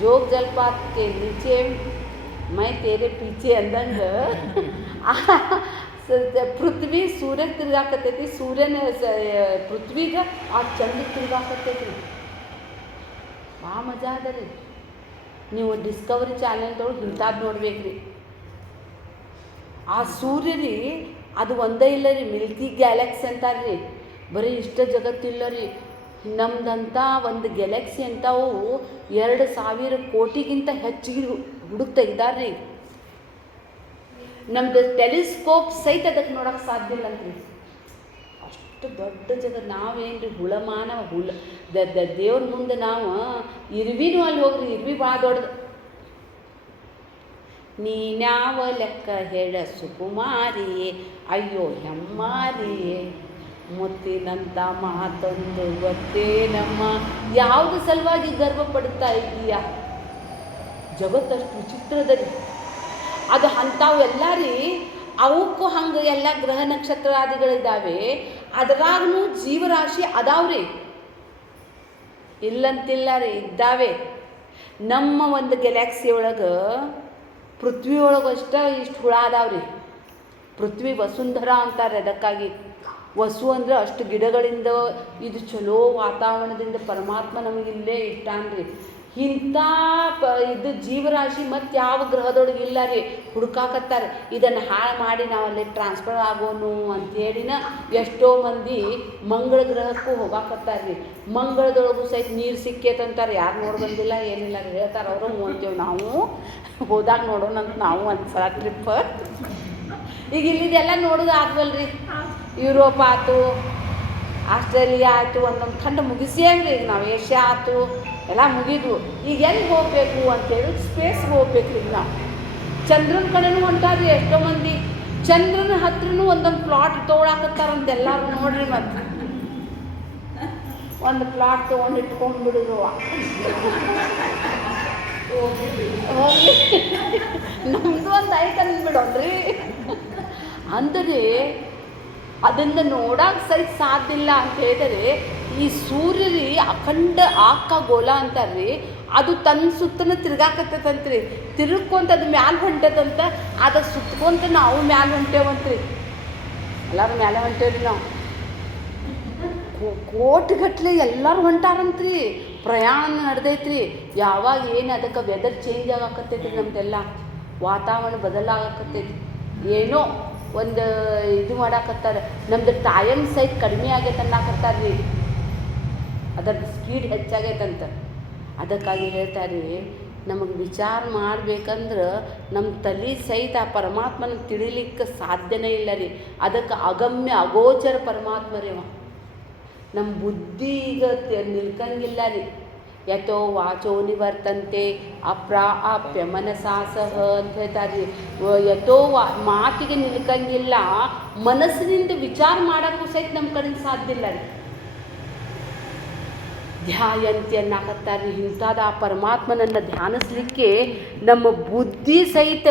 ಜೋಗ ಜಲಪಾತ के नीचे मैं तेरे पीछे ಅಂದಂಗೆ ಪೃಥ್ವಿ ಸೂರ್ಯಗೆ ತಿರ್ಗಾಕತ್ತೈತಿ, ಸೂರ್ಯನ ಪೃಥ್ವಿಗೆ ಆ ಚಂದ್ರಕ್ಕೆ ತಿರ್ಗಾಕತ್ತೈತಿ. ಭಾಳ ಮಜಾ ಅದ ರೀ. ನೀವು ಡಿಸ್ಕವರಿ ಚಾನೆಲ್ದೊಳಗೆ ಇಂಥದ್ದು ನೋಡ್ಬೇಕ್ರಿ. ಆ ಸೂರ್ಯ ರೀ ಅದು ಒಂದೇ ಇಲ್ಲ ರೀ, ಮಿಲ್ಕಿ ಗ್ಯಾಲಕ್ಸಿ ಅಂತಾರೆ ರೀ. ಬರೀ ಇಷ್ಟ ಜಗತ್ತಿಲ್ಲ ರೀ. ನಮ್ದಂಥ ಒಂದು ಗ್ಯಾಲಕ್ಸಿ ಅಂಥವು 2000 ಕೋಟಿಗಿಂತ ಹೆಚ್ಚಿಗೆ ಹುಡುಕ್ತಾ ಇದ್ದಾರೆ ರೀ. ನಮ್ಮದು ಟೆಲಿಸ್ಕೋಪ್ ಸಹಿತ ಅದಕ್ಕೆ ನೋಡೋಕೆ ಸಾಧ್ಯ ಇಲ್ಲ ಅಂತ್ರಿ. ಅಷ್ಟು ದೊಡ್ಡ ಜಗತ್ತು. ನಾವೇನು ರೀ ದೇವ್ರ ಮುಂದೆ ನಾವು ಇರ್ವಿನೂ ಅಲ್ಲಿ ಹೋಗ್ರಿ, ಇರ್ವಿ ಭಾಳ ದೊಡ್ಡದು. ನೀನ್ಯಾವ ಲೆಕ್ಕ ಹೇಳ ಸುಕುಮಾರಿ, ಅಯ್ಯೋ ಹೆಮ್ಮಾರಿ, ಮುತ್ತಿನಂಥ ಮಾತೊಂದು ಗೊತ್ತೇ ನಮ್ಮ. ಯಾವುದು ಸಲುವಾಗಿ ಗರ್ವ ಪಡುತ್ತಾ ಇದ್ದೀಯಾ? ಜಗತ್ತಷ್ಟು ವಿಚಿತ್ರದಲ್ಲಿ ಅದು ಅಂಥವು ಎಲ್ಲ ರೀ. ಅವಕ್ಕೂ ಹಂಗೆ ಎಲ್ಲ ಗ್ರಹ ನಕ್ಷತ್ರಾದಿಗಳಿದ್ದಾವೆ. ಅದರಾಗೂ ಜೀವರಾಶಿ ಅದಾವ್ರಿ, ಇಲ್ಲಂತಿಲ್ಲ ರೀ, ಇದ್ದಾವೆ. ನಮ್ಮ ಒಂದು ಗ್ಯಾಲಕ್ಸಿ ಒಳಗೆ ಪೃಥ್ವಿ ಒಳಗೆ ಇಷ್ಟು ಹುಳ ಅದಾವ್ರಿ. ಪೃಥ್ವಿ ವಸುಂಧರ ಅಂತಾರೆ. ಅದಕ್ಕಾಗಿ ವಸು ಅಂದ್ರೆ ಅಷ್ಟು ಗಿಡಗಳಿಂದ ಇದು ಚಲೋ ವಾತಾವರಣದಿಂದ ಪರಮಾತ್ಮ ನಮಗಿಲ್ಲೇ ಇಟ್ಟಾನ್ರಿ. ಇಂಥ ಇದು ಜೀವರಾಶಿ ಮತ್ತು ಯಾವ ಗ್ರಹದೊಳಗೆ ಇಲ್ಲ ರೀ. ಹುಡುಕಾಕತ್ತಾರೆ. ಇದನ್ನು ಹಾಳು ಮಾಡಿ ನಾವಲ್ಲಿ ಟ್ರಾನ್ಸ್ಫರ್ ಆಗೋನು ಅಂಥೇಳಿನ ಎಷ್ಟೋ ಮಂದಿ ಮಂಗಳ ಗ್ರಹಕ್ಕೂ ಹೋಗಾಕತ್ತಾರೆ ರೀ. ಮಂಗಳದೊಳಗೂ ಸಹಿತ ನೀರು ಸಿಕ್ಕೇತಂತಾರೆ. ಯಾರು ನೋಡಿ ಬಂದಿಲ್ಲ ಏನಿಲ್ಲ ರೀ, ಹೇಳ್ತಾರೆ ಅವರು. ಅಂತೇವೆ ನಾವು ಹೋದಾಗ ನೋಡೋಣ ಅಂತ ನಾವು ಒಂದು ಸಲ ಟ್ರಿಪ್. ಈಗ ಇಲ್ಲಿದೆಲ್ಲ ನೋಡೋದು ಆದ್ವಲ್ರಿ. ಯುರೋಪ್ ಆಯ್ತು, ಆಸ್ಟ್ರೇಲಿಯಾ ಆಯಿತು, ಒಂದೊಂದು ಖಂಡ ಮುಗಿಸೇನ್ರಿ. ಈಗ ನಾವು ಏಷ್ಯಾ ಆಯ್ತು, ಎಲ್ಲ ಮುಗಿದ್ವು. ಈಗ ಎಲ್ಲಿ ಹೋಗಬೇಕು ಅಂತೇಳಿ ಸ್ಪೇಸ್ಗೆ ಹೋಗ್ಬೇಕ್ರಿ. ಈಗ ನಾವು ಚಂದ್ರನ ಕಡೆನೂ ಹೊಂಟಾರ್ರಿ ಎಷ್ಟೋ ಮಂದಿ. ಚಂದ್ರನ ಹತ್ರನೂ ಒಂದೊಂದು ಪ್ಲಾಟ್ ತೊಗೊಳಕತ್ತಾರಂತ ಎಲ್ಲರೂ ನೋಡ್ರಿ. ಮತ್ತು ಒಂದು ಪ್ಲಾಟ್ ತೊಗೊಂಡು ಇಟ್ಕೊಂಡ್ಬಿಡಿದ್ರು. ಹೋಗಿ ನಮ್ಮದು ಒಂದು ಐತೆ ಅಂದ್ಬಿಡೋಣ್ರಿ. ಅಂದರೆ ಅದನ್ನು ನೋಡೋಕೆ ಸಹಿತ ಸಾಧ್ಯ ಇಲ್ಲ ಅಂತ ಹೇಳಿದರೆ, ಈ ಸೂರ್ಯ ರೀ ಅಖಂಡ ಗೋಲ ಅಂತಾರ್ರಿ. ಅದು ತನ್ನ ಸುತ್ತನ ತಿರ್ಗಾಕತ್ತೈತಂತ್ರಿ. ತಿರುಗ್ಕೊಂತ ಅದು ಮ್ಯಾಲೆ ಹೊಂಟದಂತ, ಅದು ಸುತ್ಕೊಂತ ನಾವು ಮ್ಯಾಲೆ ಹೊಂಟೇವಂತ್ರಿ. ಎಲ್ಲರೂ ಮ್ಯಾಲೆ ಹೊಂಟೇವ್ರಿ ನಾವು. ಕೋಟಿಗಟ್ಟಲೆ ಎಲ್ಲರೂ ಹೊಂಟಾರಂತ್ರಿ, ಪ್ರಯಾಣ ನಡೆದೈತ್ರಿ. ಯಾವಾಗ ಏನು ಅದಕ್ಕೆ ವೆದರ್ ಚೇಂಜ್ ಆಗಾಕತ್ತೈತಿ, ನಮ್ದೆಲ್ಲ ವಾತಾವರಣ ಬದಲಾಗಕತ್ತೈತಿ. ಏನೋ ಒಂದು ಇದು ಮಾಡಾಕತ್ತಾರೆ, ನಮ್ದು ಟೈಮ್ ಸಹಿತ ಕಡಿಮೆ ಆಗೈತೆ ಅನ್ನಕತ್ತಾರೆ ರೀ, ಅದರದ್ದು ಸ್ಪೀಡ್ ಹೆಚ್ಚಾಗೈತಂತ. ಅದಕ್ಕಾಗಿ ಹೇಳ್ತಾರೆ, ನಮಗೆ ವಿಚಾರ ಮಾಡ್ಬೇಕಂದ್ರೆ ನಮ್ಮ ತಲೆ ಸಹಿತ ಆ ಪರಮಾತ್ಮನ ತಿಳಿಲಿಕ್ಕೆ ಸಾಧ್ಯನೇ ಇಲ್ಲ ರೀ. ಅದಕ್ಕೆ ಅಗಮ್ಯ ಅಗೋಚರ ಪರಮಾತ್ಮ ರೀ ಅವ. ನಮ್ಮ ಬುದ್ಧಿ ಈಗ ನಿಲ್ಕಂಗಿಲ್ಲ ರೀ. ಯಥೋ ವಾಚೋ ನಿವರ್ತಂತೆ ಅಪ್ರಾಪ್ಯ ಮನಸಾ ಸಹ ಅಂತ ಹೇಳ್ತಾರೆ ರೀ. ಯಥೋ ಮಾತಿಗೆ ನಿಲ್ಕಂಗಿಲ್ಲ, ಮನಸ್ಸಿನಿಂದ ವಿಚಾರ ಮಾಡೋಕ್ಕೂ ಸಹಿತ ನಮ್ಮ ಕಡೆಯಿಂದ ಸಾಧ್ಯ ಇಲ್ಲ ರೀ. ಧ್ಯಾಯಂತಿ ಅನ್ನಕತ್ತಾರೆ. ಇಂಥದ್ದು ಆ ಪರಮಾತ್ಮನನ್ನು ಧ್ಯಾನಿಸ್ಲಿಕ್ಕೆ ನಮ್ಮ ಬುದ್ಧಿ ಸಹಿತ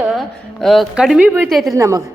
ಕಡಿಮೆ ಬೀಳ್ತೈತ್ರಿ ನಮಗೆ.